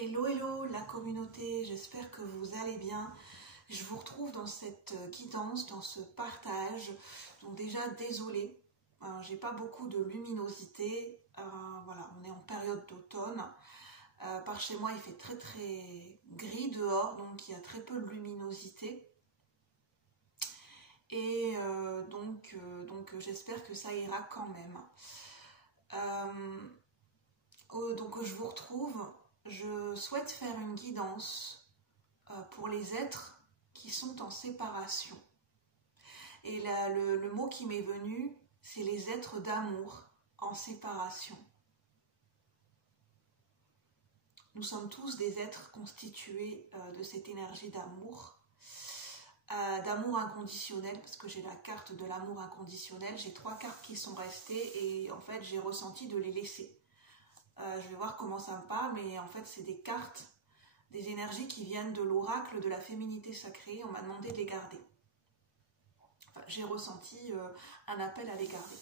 Hello, hello la communauté, j'espère que vous allez bien. Je vous retrouve dans cette guidance, dans ce partage. Donc déjà, désolée, j'ai pas beaucoup de luminosité. Voilà, on est en période d'automne. Par chez moi, il fait très très gris dehors, donc il y a très peu de luminosité. Et donc j'espère que ça ira quand même. Donc je vous retrouve. Je souhaite faire une guidance pour les êtres qui sont en séparation. Et là, le mot qui m'est venu, c'est les êtres d'amour en séparation. Nous sommes tous des êtres constitués de cette énergie d'amour inconditionnel, parce que j'ai la carte de l'amour inconditionnel. J'ai 3 cartes qui sont restées et en fait j'ai ressenti de les laisser. Je vais voir comment ça me parle, mais en fait c'est des cartes, des énergies qui viennent de l'oracle de la féminité sacrée. On m'a demandé de les garder. Enfin, j'ai ressenti un appel à les garder.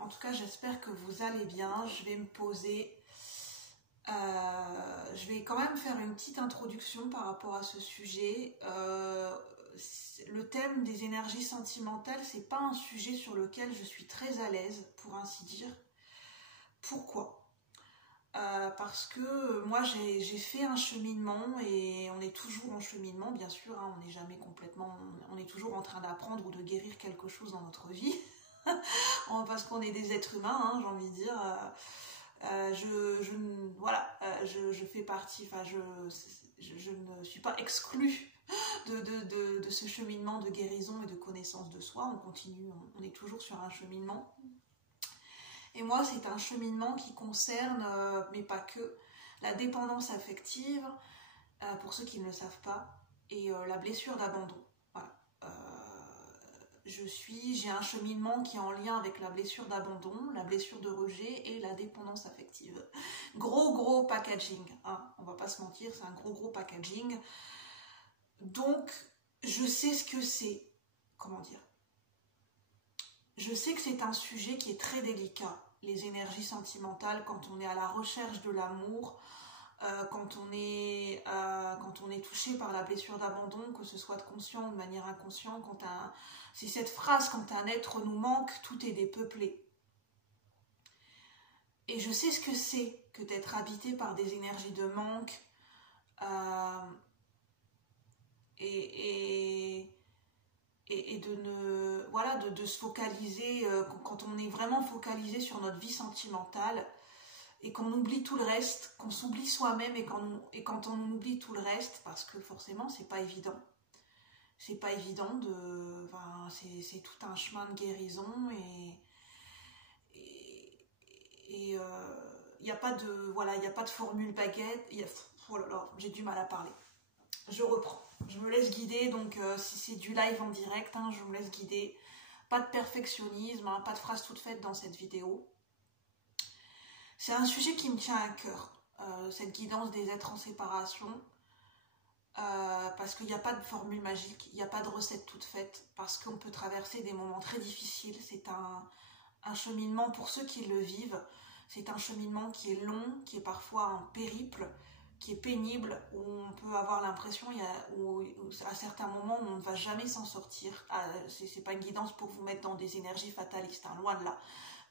En tout cas, j'espère que vous allez bien. Je vais me poser. Je vais quand même faire une petite introduction par rapport à ce sujet. Le thème des énergies sentimentales, c'est pas un sujet sur lequel je suis très à l'aise, pour ainsi dire. Pourquoi ? Parce que moi j'ai fait un cheminement et on est toujours en cheminement, bien sûr, hein, on n'est jamais complètement, on est toujours en train d'apprendre ou de guérir quelque chose dans notre vie, parce qu'on est des êtres humains, hein, j'ai envie de dire. Je fais partie, enfin je ne suis pas exclue de ce cheminement de guérison et de connaissance de soi. On continue, on est toujours sur un cheminement. Et moi, c'est un cheminement qui concerne, mais pas que, la dépendance affective, pour ceux qui ne le savent pas, et la blessure d'abandon. Voilà. J'ai un cheminement qui est en lien avec la blessure d'abandon, la blessure de rejet et la dépendance affective. Gros packaging, hein, on va pas se mentir, c'est un gros packaging. Donc, je sais ce que c'est, comment dire. Je sais que c'est un sujet qui est très délicat, les énergies sentimentales, quand on est à la recherche de l'amour, quand on est touché par la blessure d'abandon, que ce soit de conscient ou de manière inconsciente, c'est cette phrase, quand un être nous manque, tout est dépeuplé. Et je sais ce que c'est que d'être habité par des énergies de manque, et de se focaliser, quand on est vraiment focalisé sur notre vie sentimentale et qu'on oublie tout le reste, qu'on s'oublie soi-même et quand on oublie tout le reste, parce que forcément c'est pas évident. C'est pas évident c'est tout un chemin de guérison et il n'y a pas de formule baguette. Oh là là, j'ai du mal à parler. Je reprends. Je me laisse guider, donc si c'est du live en direct, hein, je me laisse guider. Pas de perfectionnisme, hein, pas de phrases toutes faites dans cette vidéo. C'est un sujet qui me tient à cœur, cette guidance des êtres en séparation, parce qu'il n'y a pas de formule magique, il n'y a pas de recette toute faite, parce qu'on peut traverser des moments très difficiles. C'est un cheminement pour ceux qui le vivent. C'est un cheminement qui est long, qui est parfois un périple, qui est pénible, où on peut avoir l'impression, à certains moments, on ne va jamais s'en sortir. C'est pas une guidance pour vous mettre dans des énergies fatalistes, hein, loin de là.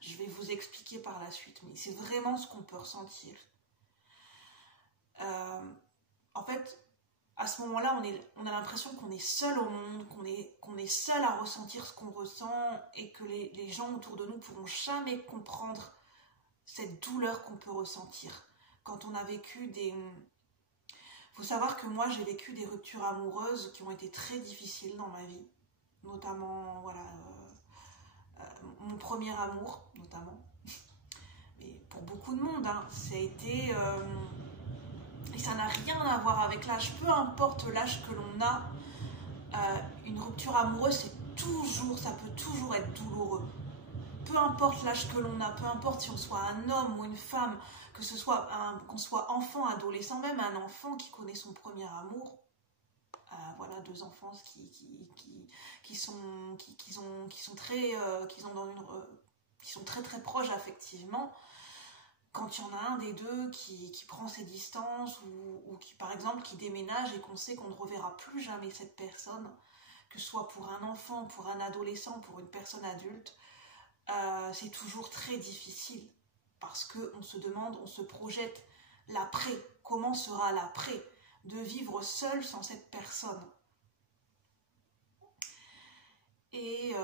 Je vais vous expliquer par la suite, mais c'est vraiment ce qu'on peut ressentir. En fait, à ce moment-là, on a l'impression qu'on est seul au monde, qu'on est seul à ressentir ce qu'on ressent et que les gens autour de nous ne pourront jamais comprendre cette douleur qu'on peut ressentir. Quand on a vécu Il faut savoir que moi, j'ai vécu des ruptures amoureuses qui ont été très difficiles dans ma vie. Notamment, mon premier amour, notamment. Mais pour beaucoup de monde, hein, ça a été... et ça n'a rien à voir avec l'âge. Peu importe l'âge que l'on a, une rupture amoureuse, ça peut toujours être douloureux. Peu importe l'âge que l'on a, peu importe si on soit un homme ou une femme, qu'on soit enfant, adolescent, même un enfant qui connaît son premier amour, 2 enfants qui sont très très proches affectivement, quand il y en a un des deux qui prend ses distances ou qui, par exemple, qui déménage et qu'on sait qu'on ne reverra plus jamais cette personne, que ce soit pour un enfant, pour un adolescent, pour une personne adulte, c'est toujours très difficile parce qu'on se demande, on se projette l'après, comment sera l'après, de vivre seul sans cette personne. Et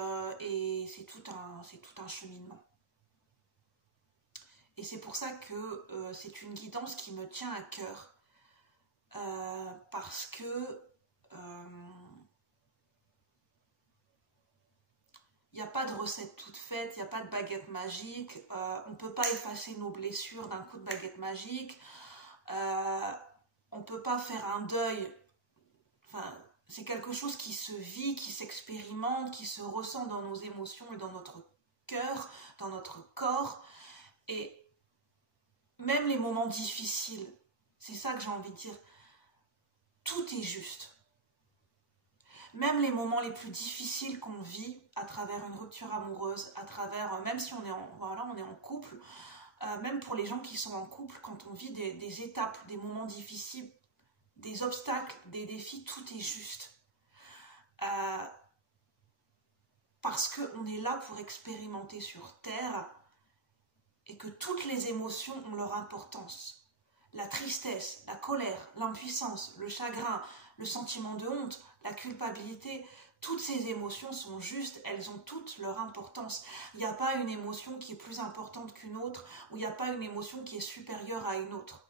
c'est tout un cheminement. Et c'est pour ça que c'est une guidance qui me tient à cœur. Parce que il n'y a pas de recette toute faite, il n'y a pas de baguette magique, on ne peut pas effacer nos blessures d'un coup de baguette magique, on ne peut pas faire un deuil, enfin, c'est quelque chose qui se vit, qui s'expérimente, qui se ressent dans nos émotions et dans notre cœur, dans notre corps, et même les moments difficiles, c'est ça que j'ai envie de dire, tout est juste. Même les moments les plus difficiles qu'on vit à travers une rupture amoureuse, à travers, même si on est en couple, même pour les gens qui sont en couple, quand on vit des étapes, des moments difficiles, des obstacles, des défis, tout est juste. Parce qu'on est là pour expérimenter sur Terre et que toutes les émotions ont leur importance. La tristesse, la colère, l'impuissance, le chagrin, le sentiment de honte, la culpabilité, toutes ces émotions sont justes, elles ont toutes leur importance. Il n'y a pas une émotion qui est plus importante qu'une autre, ou il n'y a pas une émotion qui est supérieure à une autre.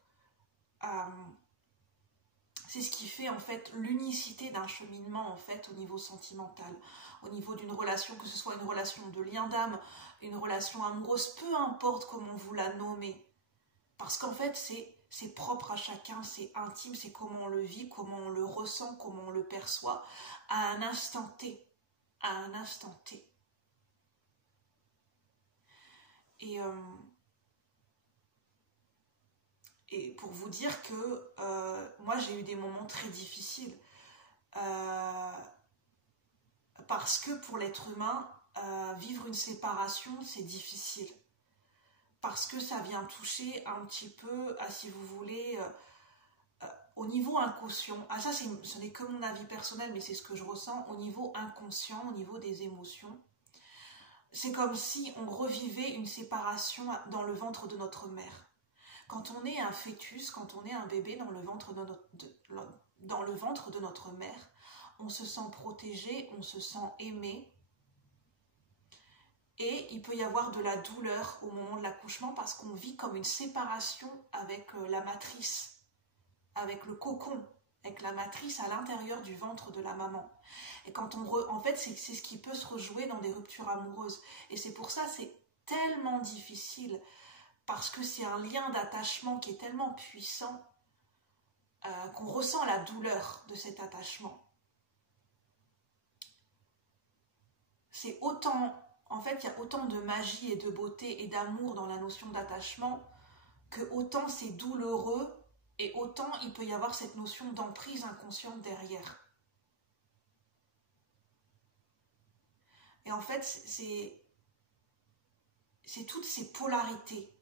C'est ce qui fait en fait l'unicité d'un cheminement en fait au niveau sentimental, au niveau d'une relation, que ce soit une relation de lien d'âme, une relation amoureuse, peu importe comment vous la nommez. Parce qu'en fait, c'est propre à chacun, c'est intime, c'est comment on le vit, comment on le ressent, comment on le perçoit, à un instant T. À un instant T. Et pour vous dire que moi, j'ai eu des moments très difficiles. Parce que pour l'être humain, vivre une séparation, c'est difficile. Parce que ça vient toucher un petit peu à, si vous voulez, au niveau inconscient. Ah ça, ce n'est que mon avis personnel, mais c'est ce que je ressens au niveau inconscient, au niveau des émotions. C'est comme si on revivait une séparation dans le ventre de notre mère. Quand on est un fœtus, quand on est un bébé dans le ventre de notre mère, on se sent protégé, on se sent aimé. Et il peut y avoir de la douleur au moment de l'accouchement parce qu'on vit comme une séparation avec la matrice, avec le cocon, avec la matrice à l'intérieur du ventre de la maman. Et quand en fait, c'est ce qui peut se rejouer dans des ruptures amoureuses. Et c'est pour ça c'est tellement difficile parce que c'est un lien d'attachement qui est tellement puissant qu'on ressent la douleur de cet attachement. C'est autant... En fait, il y a autant de magie et de beauté et d'amour dans la notion d'attachement que autant c'est douloureux et autant il peut y avoir cette notion d'emprise inconsciente derrière. Et en fait, c'est toutes ces polarités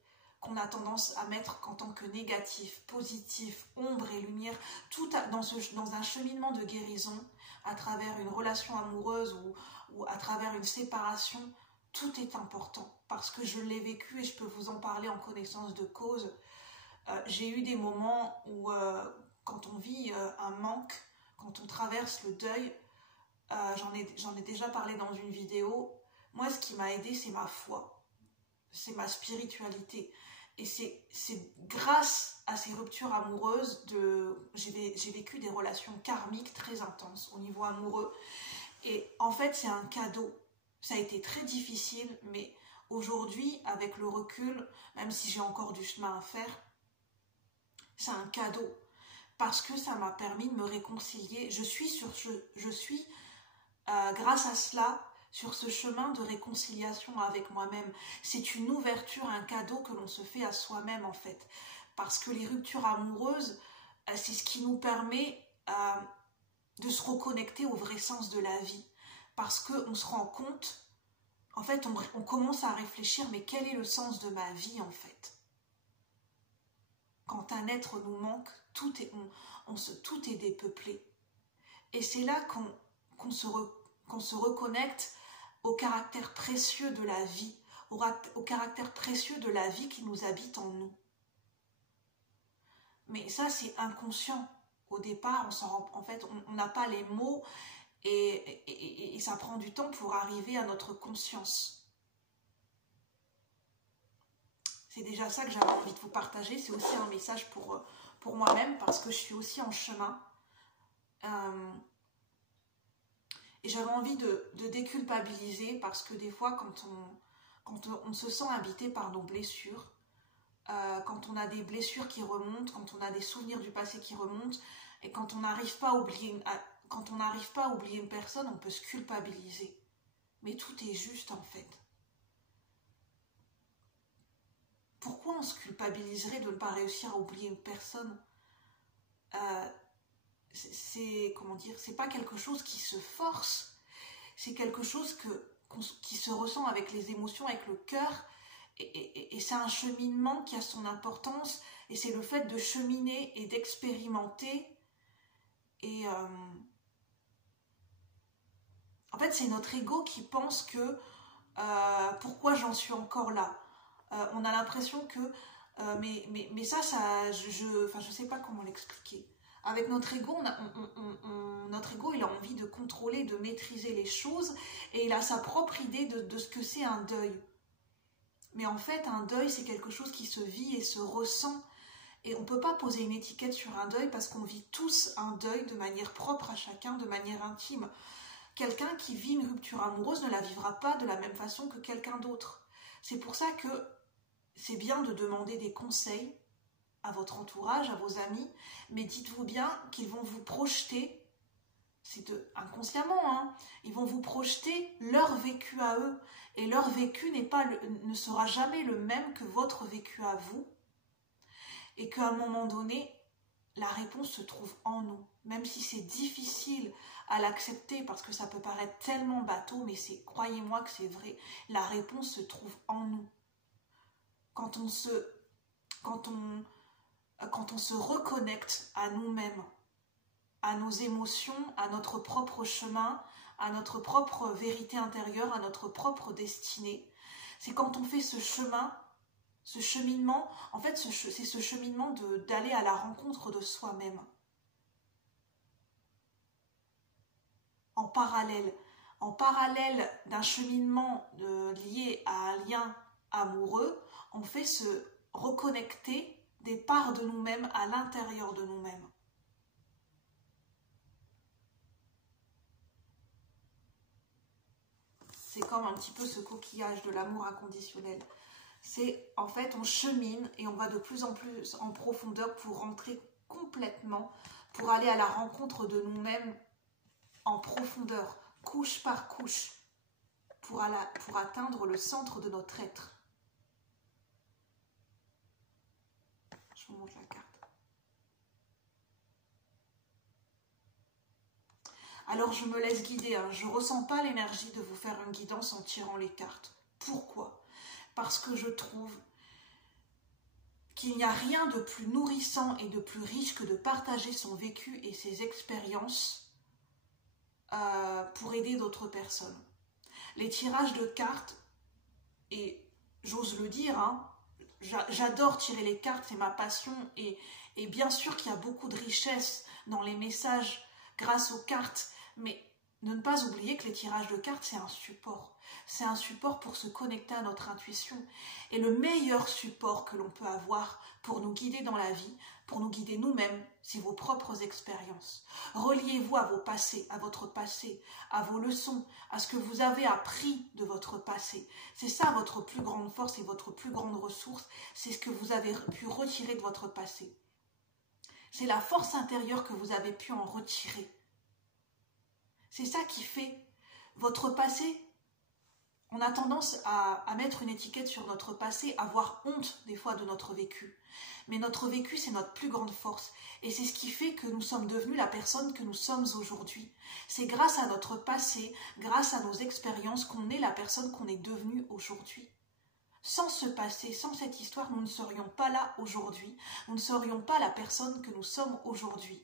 qu'on a tendance à mettre en tant que négatif, positif, ombre et lumière, tout dans un cheminement de guérison, à travers une relation amoureuse ou à travers une séparation, tout est important. Parce que je l'ai vécu et je peux vous en parler en connaissance de cause. J'ai eu des moments où, quand on vit un manque, quand on traverse le deuil, j'en ai déjà parlé dans une vidéo, moi ce qui m'a aidé c'est ma foi, c'est ma spiritualité. Et c'est grâce à ces ruptures amoureuses, j'ai vécu des relations karmiques très intenses au niveau amoureux. Et en fait, c'est un cadeau. Ça a été très difficile, mais aujourd'hui, avec le recul, même si j'ai encore du chemin à faire, c'est un cadeau. Parce que ça m'a permis de me réconcilier. Je suis grâce à cela, sur ce chemin de réconciliation avec moi-même. C'est une ouverture, un cadeau que l'on se fait à soi-même en fait. Parce que les ruptures amoureuses, c'est ce qui nous permet de se reconnecter au vrai sens de la vie. Parce qu'on se rend compte, en fait, on commence à réfléchir, mais quel est le sens de ma vie en fait? quand un être nous manque, tout est dépeuplé. Et c'est là qu'on se reconnecte au caractère précieux de la vie, au caractère précieux de la vie qui nous habite en nous. Mais ça, c'est inconscient. Au départ, en fait, on n'a pas les mots et ça prend du temps pour arriver à notre conscience. C'est déjà ça que j'avais envie de vous partager. C'est aussi un message pour moi-même parce que je suis aussi en chemin. Et j'avais envie de déculpabiliser parce que des fois, quand on se sent habité par nos blessures, quand on a des blessures qui remontent, quand on a des souvenirs du passé qui remontent, et quand on n'arrive pas à oublier une personne, on peut se culpabiliser. Mais tout est juste en fait. Pourquoi on se culpabiliserait de ne pas réussir à oublier une personne? C'est pas quelque chose qui se force, c'est quelque chose qui se ressent avec les émotions, avec le cœur, et c'est un cheminement qui a son importance, et c'est le fait de cheminer et d'expérimenter, et en fait c'est notre ego qui pense que pourquoi j'en suis encore là. On a l'impression que mais ça je sais pas comment l'expliquer. Avec notre ego, notre ego, il a envie de contrôler, de maîtriser les choses, et il a sa propre idée de ce que c'est un deuil. Mais en fait, un deuil, c'est quelque chose qui se vit et se ressent. Et on ne peut pas poser une étiquette sur un deuil parce qu'on vit tous un deuil de manière propre à chacun, de manière intime. Quelqu'un qui vit une rupture amoureuse ne la vivra pas de la même façon que quelqu'un d'autre. C'est pour ça que c'est bien de demander des conseils à votre entourage, à vos amis, mais dites-vous bien qu'ils vont vous projeter, inconsciemment, hein, ils vont vous projeter leur vécu à eux, et leur vécu ne sera jamais le même que votre vécu à vous, et qu'à un moment donné, la réponse se trouve en nous, même si c'est difficile à l'accepter, parce que ça peut paraître tellement bateau, mais croyez-moi que c'est vrai, la réponse se trouve en nous. Quand on se reconnecte à nous-mêmes, à nos émotions, à notre propre chemin, à notre propre vérité intérieure, à notre propre destinée. C'est quand on fait ce cheminement, en fait c'est ce cheminement d'aller à la rencontre de soi-même. En parallèle d'un cheminement lié à un lien amoureux, on fait se reconnecter des parts de nous-mêmes à l'intérieur de nous-mêmes. C'est comme un petit peu ce coquillage de l'amour inconditionnel. C'est en fait on chemine et on va de plus en plus en profondeur pour rentrer complètement, pour aller à la rencontre de nous-mêmes en profondeur, couche par couche, pour atteindre le centre de notre être. Je vous montre la carte. Alors je me laisse guider, hein. Je ne ressens pas l'énergie de vous faire une guidance en tirant les cartes. Pourquoi? Parce que je trouve qu'il n'y a rien de plus nourrissant et de plus riche que de partager son vécu et ses expériences pour aider d'autres personnes. Les tirages de cartes, et j'ose le dire, hein, j'adore tirer les cartes, c'est ma passion, et bien sûr qu'il y a beaucoup de richesse dans les messages grâce aux cartes, mais ne pas oublier que les tirages de cartes, c'est un support. C'est un support pour se connecter à notre intuition. Et le meilleur support que l'on peut avoir pour nous guider dans la vie, pour nous guider nous-mêmes, c'est vos propres expériences. Reliez-vous à vos passés, à votre passé, à vos leçons, à ce que vous avez appris de votre passé. C'est ça votre plus grande force et votre plus grande ressource, c'est ce que vous avez pu retirer de votre passé. C'est la force intérieure que vous avez pu en retirer. C'est ça qui fait votre passé. On a tendance à mettre une étiquette sur notre passé, à avoir honte des fois de notre vécu. Mais notre vécu, c'est notre plus grande force. Et c'est ce qui fait que nous sommes devenus la personne que nous sommes aujourd'hui. C'est grâce à notre passé, grâce à nos expériences, qu'on est la personne qu'on est devenue aujourd'hui. Sans ce passé, sans cette histoire, nous ne serions pas là aujourd'hui, nous ne serions pas la personne que nous sommes aujourd'hui,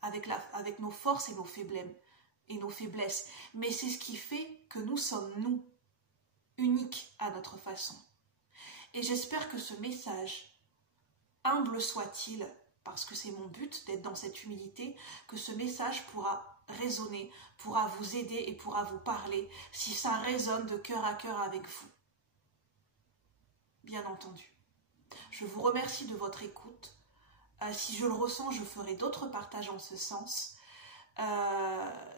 avec nos forces et nos faiblesses. Mais c'est ce qui fait que nous sommes nous, uniques à notre façon. Et j'espère que ce message, humble soit-il, parce que c'est mon but d'être dans cette humilité, que ce message pourra résonner, pourra vous aider et pourra vous parler, si ça résonne de cœur à cœur avec vous. Bien entendu. Je vous remercie de votre écoute. Si je le ressens, je ferai d'autres partages en ce sens.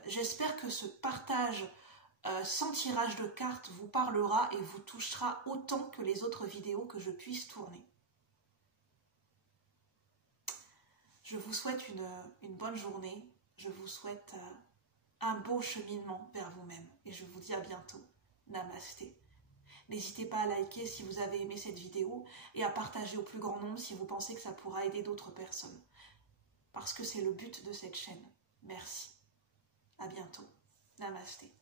J'espère que ce partage sans tirage de cartes vous parlera et vous touchera autant que les autres vidéos que je puisse tourner. Je vous souhaite une bonne journée. Je vous souhaite un beau cheminement vers vous-même. Et je vous dis à bientôt. Namasté. N'hésitez pas à liker si vous avez aimé cette vidéo et à partager au plus grand nombre si vous pensez que ça pourra aider d'autres personnes. Parce que c'est le but de cette chaîne. Merci. À bientôt. Namasté.